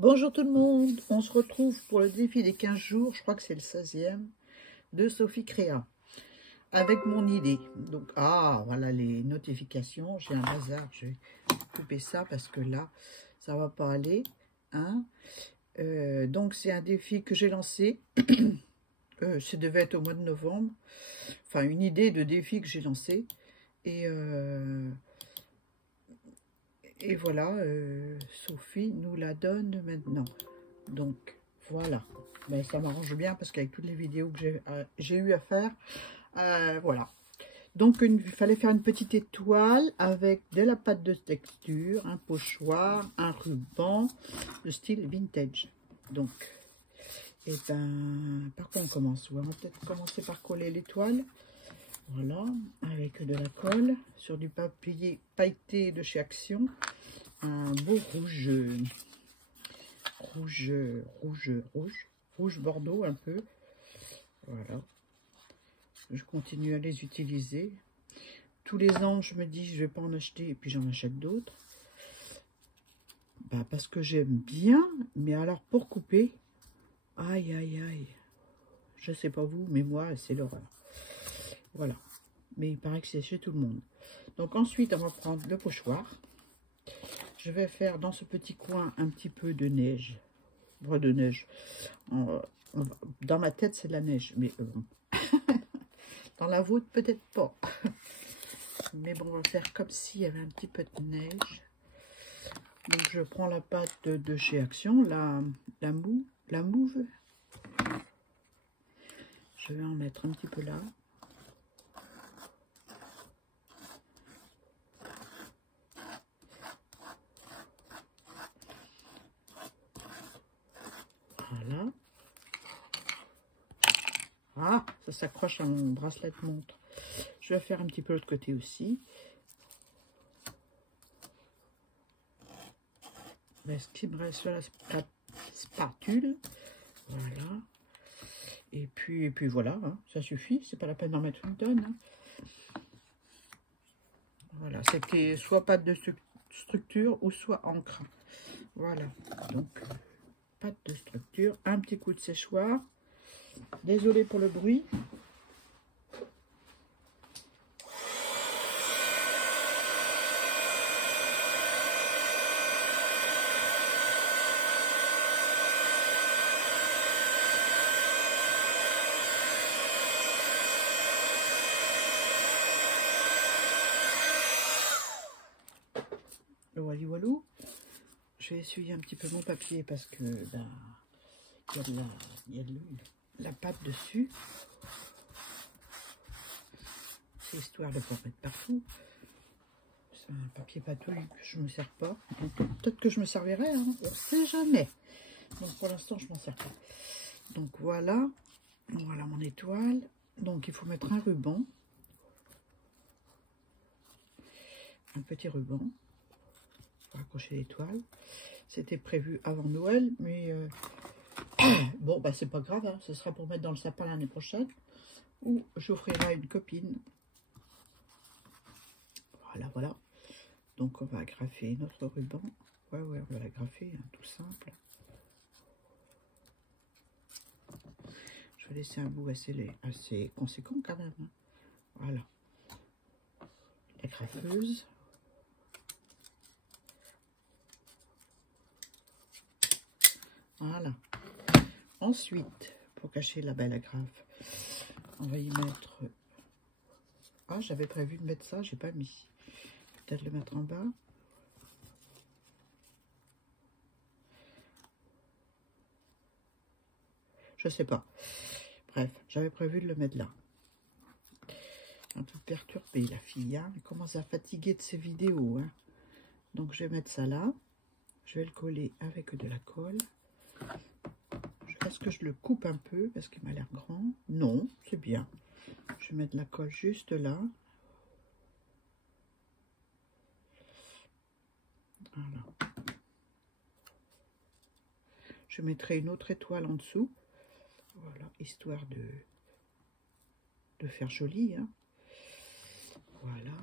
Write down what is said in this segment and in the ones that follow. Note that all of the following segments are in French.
Bonjour tout le monde, on se retrouve pour le défi des 15 jours, je crois que c'est le 16e, de Sophie Créa, avec mon idée. Donc, voilà les notifications, j'ai un bazar, je vais couper ça parce que là, ça va pas aller. Hein. Donc, c'est un défi que j'ai lancé, ça devait être au mois de novembre, enfin une idée de défi que j'ai lancé. Et voilà, Sophie nous la donne maintenant. Donc, voilà. Mais ça m'arrange bien parce qu'avec toutes les vidéos que j'ai eu à faire, voilà. Donc, il fallait faire une petite étoile avec de la pâte de texture, un pochoir, un ruban de style vintage. Donc, et ben, par quoi on commence? On va peut-être commencer par coller l'étoile. Voilà, avec de la colle sur du papier pailleté de chez Action. Un beau rouge bordeaux un peu. Voilà. Je continue à les utiliser. Tous les ans, je me dis, je vais pas en acheter et puis j'en achète d'autres. Bah, parce que j'aime bien, mais alors pour couper, aïe, aïe, aïe. Je sais pas vous, mais moi, c'est l'horreur. Voilà. Mais il paraît que c'est chez tout le monde. Donc ensuite, on va prendre le pochoir. Je vais faire dans ce petit coin un petit peu de neige. De neige. Dans ma tête, c'est de la neige. Mais dans la vôtre, peut-être pas. Mais bon, on va faire comme s'il y avait un petit peu de neige. Donc, je prends la pâte de chez Action, la mouve. Je vais en mettre un petit peu là. Voilà. Ah, ça s'accroche à mon bracelet de montre. Je vais faire un petit peu l'autre côté aussi. Ce qui me reste sur la spatule. Voilà. Et puis voilà, hein, ça suffit. C'est pas la peine d'en mettre une tonne. Hein. Voilà, c'était soit pâte de structure ou soit encre. Voilà, donc pâte de structure, un petit coup de séchoir. Désolée pour le bruit. Walou. Je vais essuyer un petit peu mon papier parce que il y a de la pâte dessus. C'est histoire de ne pas mettre partout. C'est un papier patouille que je ne me sers pas. Peut-être que je me servirai, hein, on ne sait jamais. Donc pour l'instant, je ne m'en sers pas. Donc voilà. Voilà mon étoile. Donc il faut mettre un ruban. Un petit ruban. Pour accrocher l'étoile. C'était prévu avant Noël, mais bon, bah c'est pas grave, hein, ce sera pour mettre dans le sapin l'année prochaine, ou j'offrirai à une copine. Voilà. Donc on va agrafer notre ruban. Ouais, on va l'agrafer, hein, tout simple. Je vais laisser un bout assez conséquent quand même. Hein. Voilà. La graffeuse. Voilà. Ensuite, pour cacher la belle agrafe, on va y mettre... Ah, j'avais prévu de mettre ça, j'ai pas mis. Peut-être le mettre en bas. Je sais pas. Bref, j'avais prévu de le mettre là. Un peu perturbée, la fille. Hein. Elle commence à fatiguer de ses vidéos. Hein. Donc, je vais mettre ça là. Je vais le coller avec de la colle. Est-ce que je le coupe un peu parce qu'il m'a l'air grand? Non, c'est bien. Je vais mettre la colle juste là. Voilà. Je mettrai une autre étoile en dessous. Voilà, histoire de faire joli. Hein. Voilà.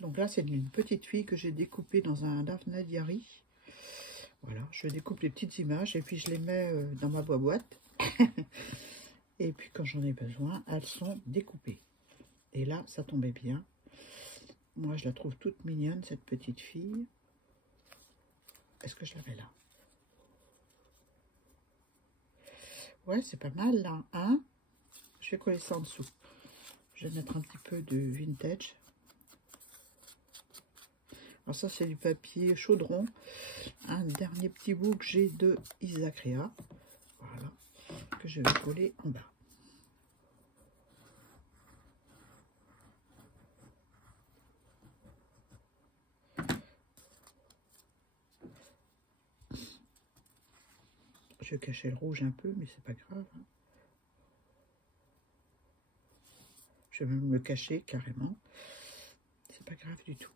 Donc là, c'est une petite fille que j'ai découpée dans un Daphne Diary. Voilà, je découpe les petites images et puis je les mets dans ma boîte. Et puis quand j'en ai besoin, elles sont découpées. Et là, ça tombait bien. Moi, je la trouve toute mignonne, cette petite fille. Est-ce que je la mets là? Ouais, c'est pas mal, là, hein? Je vais coller ça en dessous. Je vais mettre un petit peu de vintage. Alors ça, c'est du papier chaudron. Un dernier petit bout que j'ai de Isacrea. Voilà, que je vais coller en bas. Je vais cacher le rouge un peu, mais c'est pas grave. Je vais même le cacher carrément. C'est pas grave du tout.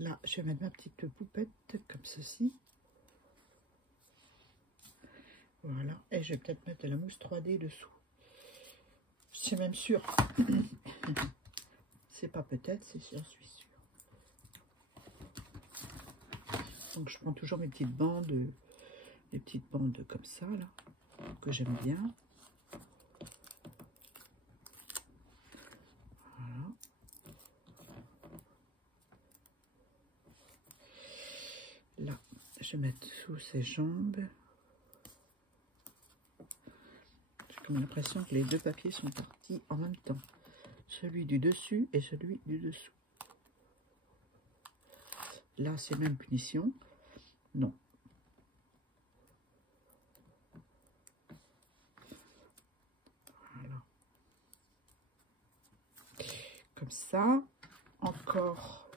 Là, je vais mettre ma petite poupette comme ceci. Voilà. Et je vais peut-être mettre de la mousse 3D dessous. C'est même sûr. C'est pas peut-être, c'est sûr, je suis sûre. Donc, je prends toujours mes petites bandes comme ça, là, que j'aime bien. Voilà. Là, je vais mettre sous ses jambes. J'ai comme l'impression que les deux papiers sont partis en même temps. Celui du dessus et celui du dessous. Là, c'est même punition. Non. Voilà. Comme ça. Encore.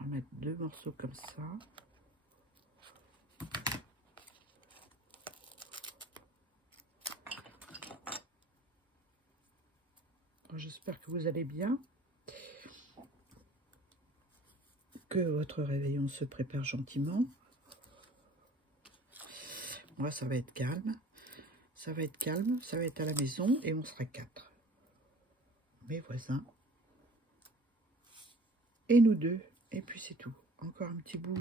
On va mettre deux morceaux comme ça. J'espère que vous allez bien. Que votre réveillon se prépare gentiment. Moi, ça va être calme. Ça va être calme. Ça va être à la maison et on sera 4. Mes voisins. Et nous deux. Et puis c'est tout. Encore un petit bout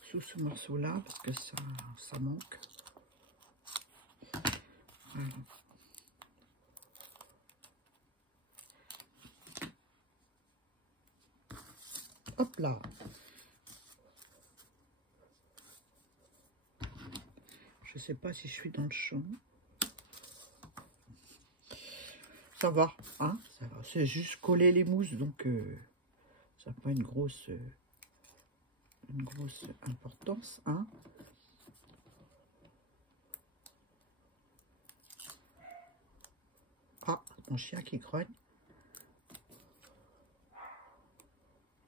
sous ce morceau-là parce que ça manque. Voilà. Hop là. Je sais pas si je suis dans le champ. Ça va, hein, ça va. C'est juste coller les mousses, donc ça n'a pas une grosse importance, hein. Ah, mon chien qui grogne.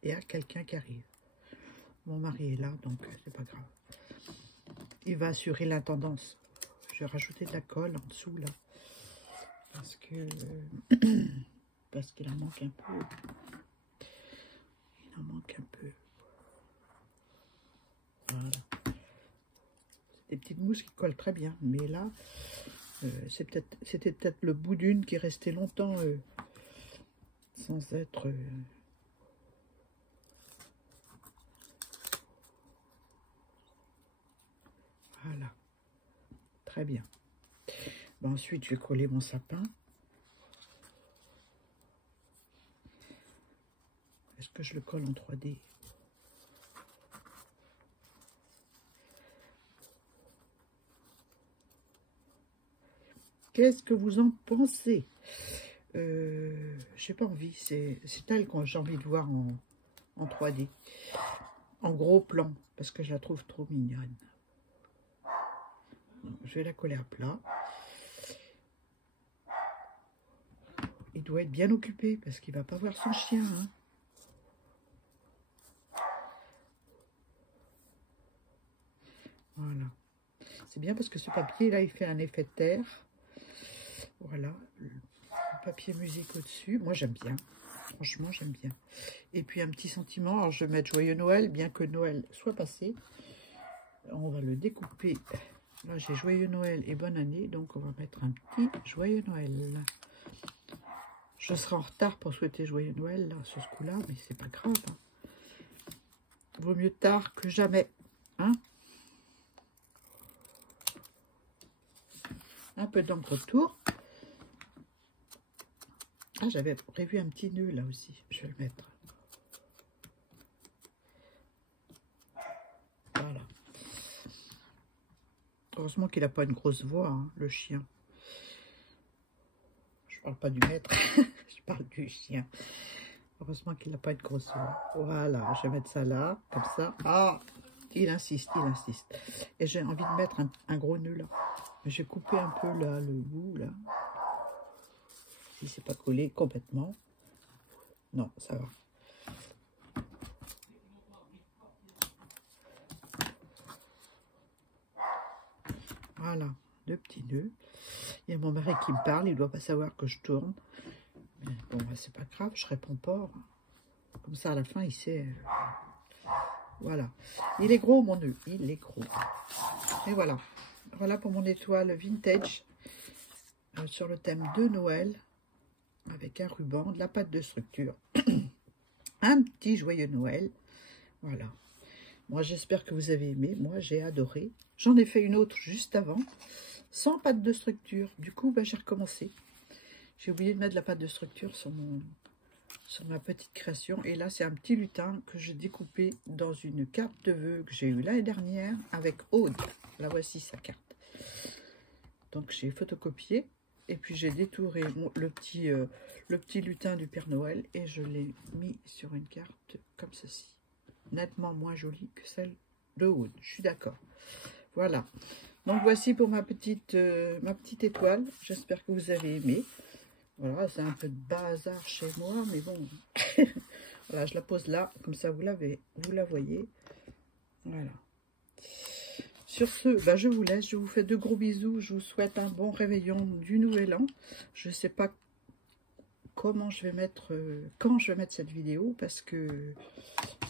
Et il y a quelqu'un qui arrive. Mon mari est là, donc c'est pas grave. Il va assurer l'intendance. Je vais rajouter de la colle en dessous, là. Parce que parce qu'il en manque un peu. Il en manque un peu. Voilà. C'est des petites mousses qui collent très bien. Mais là, c'était peut-être le bout d'une qui est resté longtemps sans être... Voilà. Très bien. Bon, ensuite, je vais coller mon sapin. Est-ce que je le colle en 3D? Qu'est-ce que vous en pensez? J'ai pas envie. C'est elle que j'ai envie de voir en 3D. En gros plan. Parce que je la trouve trop mignonne. Je vais la coller à plat. Il doit être bien occupé parce qu'il va pas voir son chien. Hein. Voilà. C'est bien parce que ce papier-là, il fait un effet de terre. Voilà. Le papier musique au-dessus. Moi, j'aime bien. Franchement, j'aime bien. Et puis, un petit sentiment. Alors, je vais mettre Joyeux Noël, bien que Noël soit passé. On va le découper. Là, j'ai Joyeux Noël et Bonne Année. Donc, on va mettre un petit Joyeux Noël. Je serai en retard pour souhaiter joyeux Noël, là, sur ce coup-là, mais c'est pas grave. Hein. Vaut mieux tard que jamais. Hein? Un peu d'encre autour. Ah, j'avais prévu un petit nœud là aussi. Je vais le mettre. Voilà. Heureusement qu'il n'a pas une grosse voix, hein, le chien. Je parle pas du maître, je parle du chien. Heureusement qu'il n'a pas une grosse voix. Voilà, je vais mettre ça là, comme ça. Ah, il insiste, il insiste. Et j'ai envie de mettre un gros nœud là. J'ai coupé un peu là, le bout là. Si c'est pas collé complètement. Non, ça va. Voilà, deux petits nœuds. Il y a mon mari qui me parle, il ne doit pas savoir que je tourne. Mais bon, bah, c'est pas grave, je réponds pas. Comme ça, à la fin, il sait. Voilà. Il est gros, mon nœud. Il est gros. Et voilà. Voilà pour mon étoile vintage sur le thème de Noël. Avec un ruban, de la pâte de structure. Un petit joyeux Noël. Voilà. Moi, j'espère que vous avez aimé. Moi, j'ai adoré. J'en ai fait une autre juste avant, sans pâte de structure. Du coup, bah, j'ai recommencé. J'ai oublié de mettre de la pâte de structure sur ma petite création. Et là, c'est un petit lutin que j'ai découpé dans une carte de vœux que j'ai eue l'année dernière avec Aude. La voici sa carte. Donc, j'ai photocopié. Et puis, j'ai détouré le petit lutin du Père Noël. Et je l'ai mis sur une carte comme ceci. Nettement moins jolie que celle de Aude. Je suis d'accord. Voilà. Donc, voici pour ma petite étoile. J'espère que vous avez aimé. Voilà, c'est un peu de bazar chez moi, mais bon. Voilà, je la pose là, comme ça vous la voyez. Voilà. Sur ce, bah, je vous laisse, je vous fais de gros bisous. Je vous souhaite un bon réveillon du Nouvel An. Je ne sais pas comment je vais mettre, quand je vais mettre cette vidéo, parce que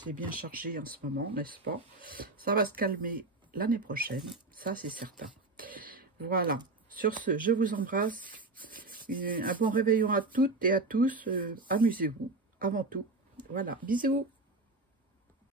c'est bien chargé en ce moment, n'est-ce pas? Ça va se calmer l'année prochaine, ça c'est certain. Voilà. Sur ce, je vous embrasse. Un bon réveillon à toutes et à tous. Amusez-vous, avant tout. Voilà, bisous.